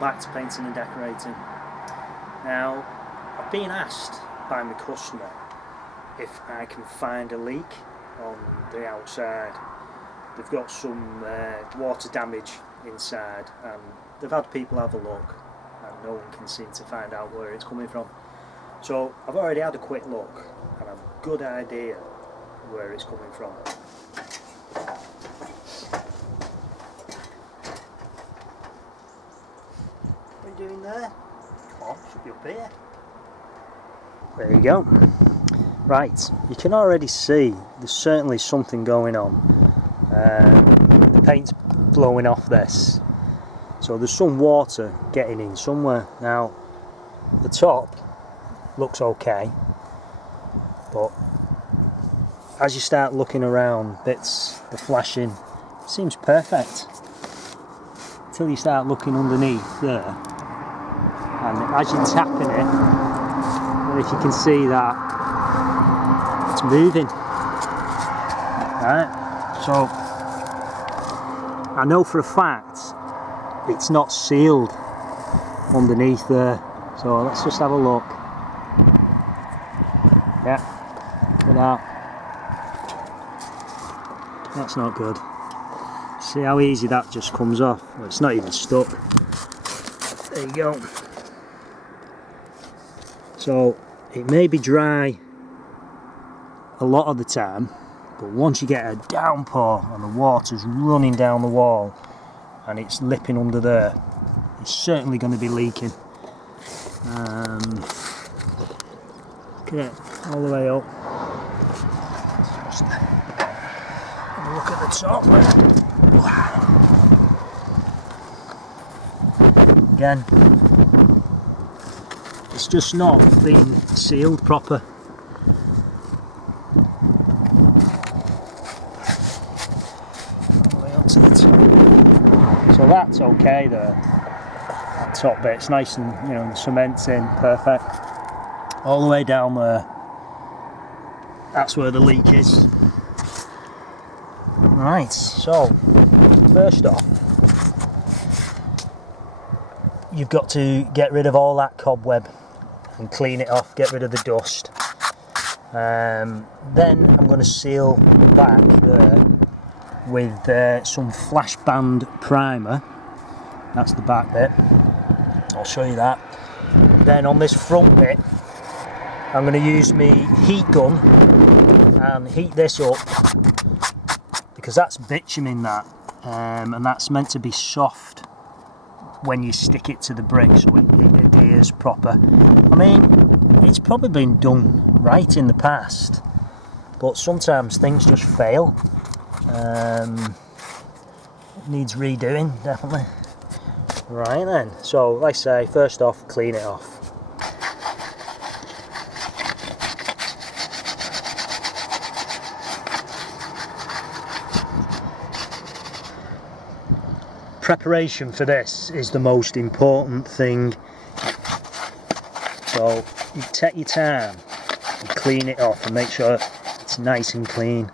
back to painting and decorating. Now, I've been asked by my customer if I can find a leak on the outside. They've got some water damage inside, and they've had people have a look and no one can seem to find out where it's coming from. So I've already had a quick look and I've a good idea where it's coming from. What are you doing there? Come on, should be up here. There you go. Right, you can already see there's certainly something going on. The paint's blowing off this, so there's some water getting in somewhere. Now, the top looks okay, but as you start looking around, bits are flashing. Seems perfect until you start looking underneath there, and as you're tapping it, I don't know if you can see that it's moving. Right, so I know for a fact it's not sealed underneath there, so let's just have a look. Yeah, look at that. That's not good. See how easy that just comes off? Well, it's not even stuck. There you go. So it may be dry a lot of the time, but once you get a downpour and the water's running down the wall and it's lipping under there, it's certainly going to be leaking. Okay, all the way up. Let's just have a look at the top. Again, it's just not being sealed proper. All the way up to the top. So that's okay there. That top bit's nice and, you know, the cement's in perfect. All the way down there, that's where the leak is. Right, so first off, you've got to get rid of all that cobweb and clean it off, get rid of the dust. Then I'm going to seal the back there with some flash band primer. That's the back bit. I'll show you that. Then on this front bit, I'm going to use my heat gun and heat this up, because that's bitumen, that, and that's meant to be soft when you stick it to the brick, so it adheres proper. I mean, it's probably been done right in the past, but sometimes things just fail. It needs redoing, definitely. Right then, so like I say, first off, clean it off. Preparation for this is the most important thing, so you take your time and clean it off and make sure it's nice and clean.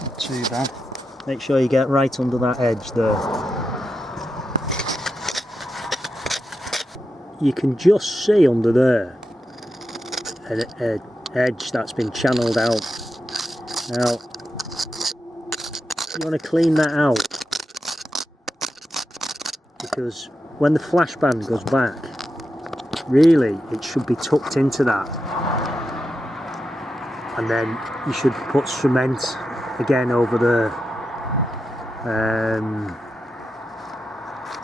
Not too bad. Make sure you get right under that edge there. You can just see under there an edge that's been channeled out. Now, you want to clean that out, because when the flash band goes back, really it should be tucked into that, and then you should put cement again over there.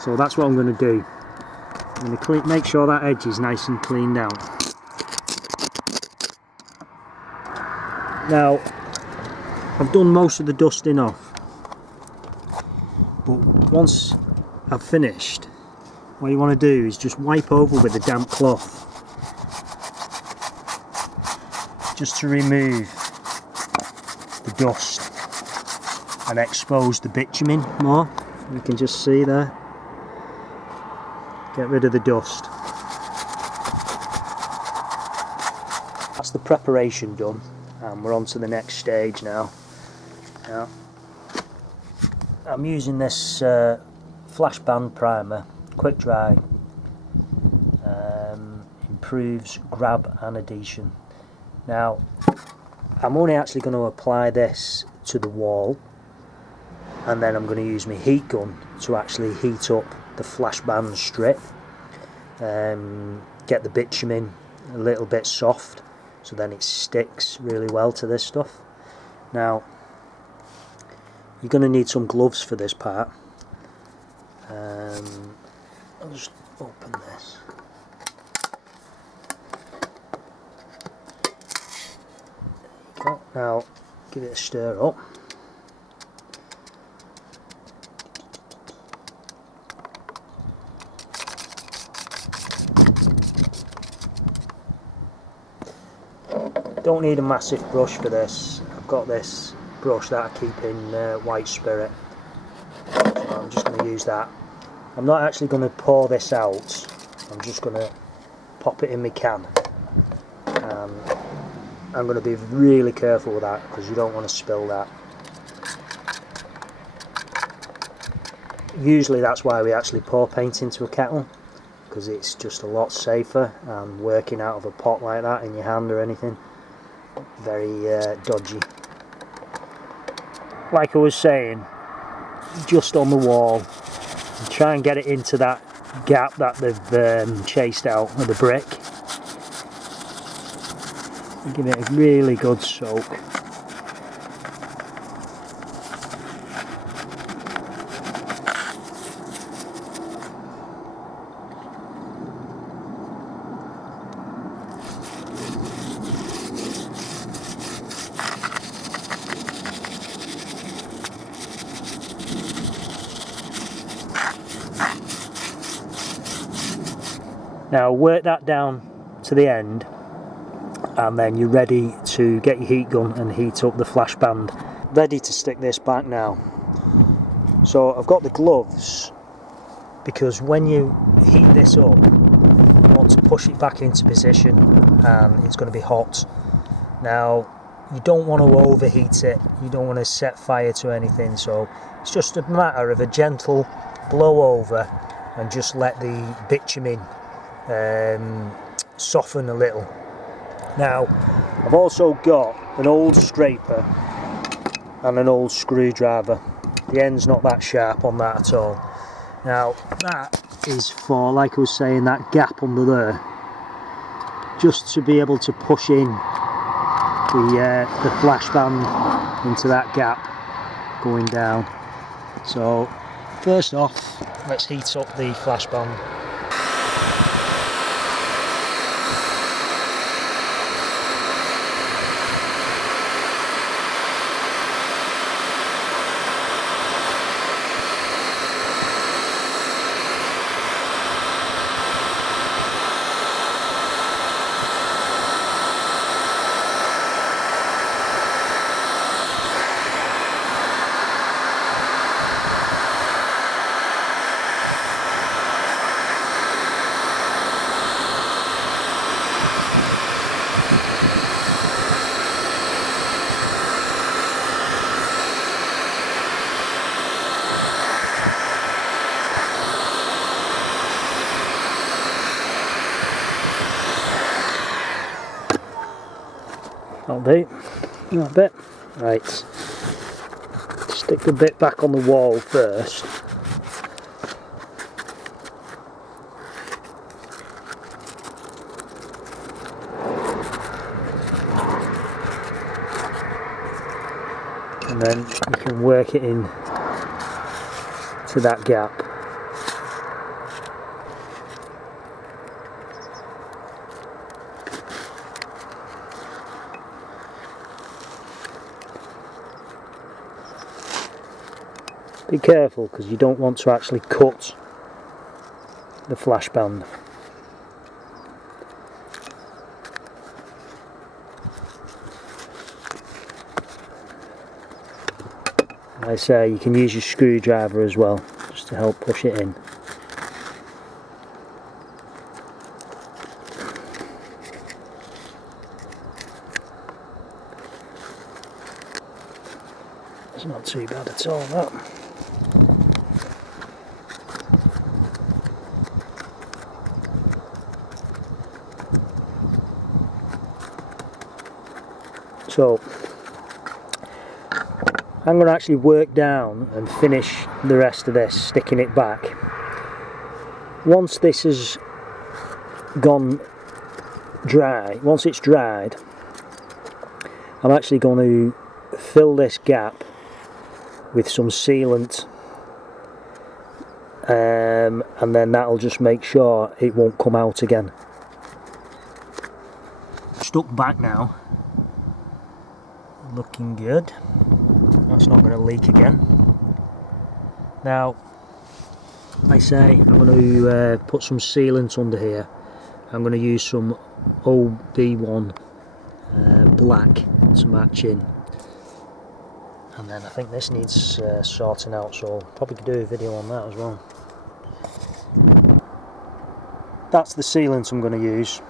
So that's what I'm going to do. I'm going to make sure that edge is nice and cleaned out. Now, I've done most of the dusting off, but once I've finished, what you want to do is just wipe over with a damp cloth, just to remove the dust and expose the bitumen more. You can just see there. Get rid of the dust. That's the preparation done, and we're on to the next stage now. Now I'm using this flash band primer, quick dry, improves grab and adhesion. Now I'm only actually going to apply this to the wall, and then I'm going to use my heat gun to actually heat up the flash band strip, get the bitumen a little bit soft so then it sticks really well to this stuff. Now you're going to need some gloves for this part. I'll just open this. There you go. Now give it a stir up. Don't need a massive brush for this. I've got this brush that I keep in White Spirit, so I'm just going to use that. I'm not actually going to pour this out, I'm just going to pop it in my can. I'm going to be really careful with that because you don't want to spill that. Usually that's why we actually pour paint into a kettle, because it's just a lot safer, and working out of a pot like that in your hand or anything, very dodgy. Like I was saying, just on the wall, and try and get it into that gap that they've chased out with the brick. And give it a really good soak. Now work that down to the end, and then you're ready to get your heat gun and heat up the flash band. Ready to stick this back now. So I've got the gloves, because when you heat this up, you want to push it back into position, and it's going to be hot. Now you don't want to overheat it, you don't want to set fire to anything, so it's just a matter of a gentle blow over and just let the bitumen soften a little. Now I've also got an old scraper and an old screwdriver. The end's not that sharp on that at all. Now that is for, like I was saying, that gap under there, just to be able to push in the flash band into that gap going down. So first off, let's heat up the flash band. That'll do, that bit. Right, stick the bit back on the wall first. And then you can work it in to that gap. Be careful, because you don't want to actually cut the flash band. Like I say, you can use your screwdriver as well, just to help push it in. too bad at all, that. So I'm going to actually work down and finish the rest of this, sticking it back. Once this has gone dry, once it's dried, I'm actually going to fill this gap with some sealant, and then that'll just make sure it won't come out again. Stuck back now, looking good. That's not going to leak again. Now, I say I'm going to put some sealant under here. I'm going to use some OB1 black to match in, and then I think this needs sorting out, so I'll probably do a video on that as well. That's the sealant I'm going to use.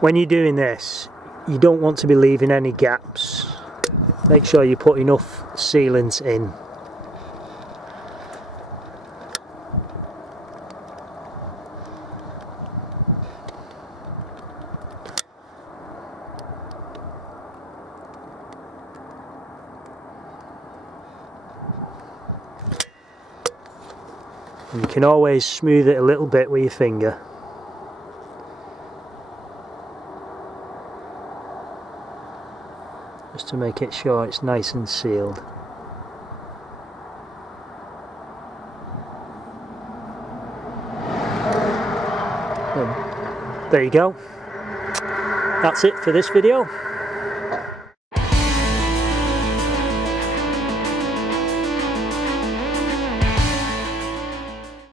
When you're doing this, you don't want to be leaving any gaps. Make sure you put enough sealant in. And you can always smooth it a little bit with your finger. Just to make it sure it's nice and sealed. There you go. That's it for this video.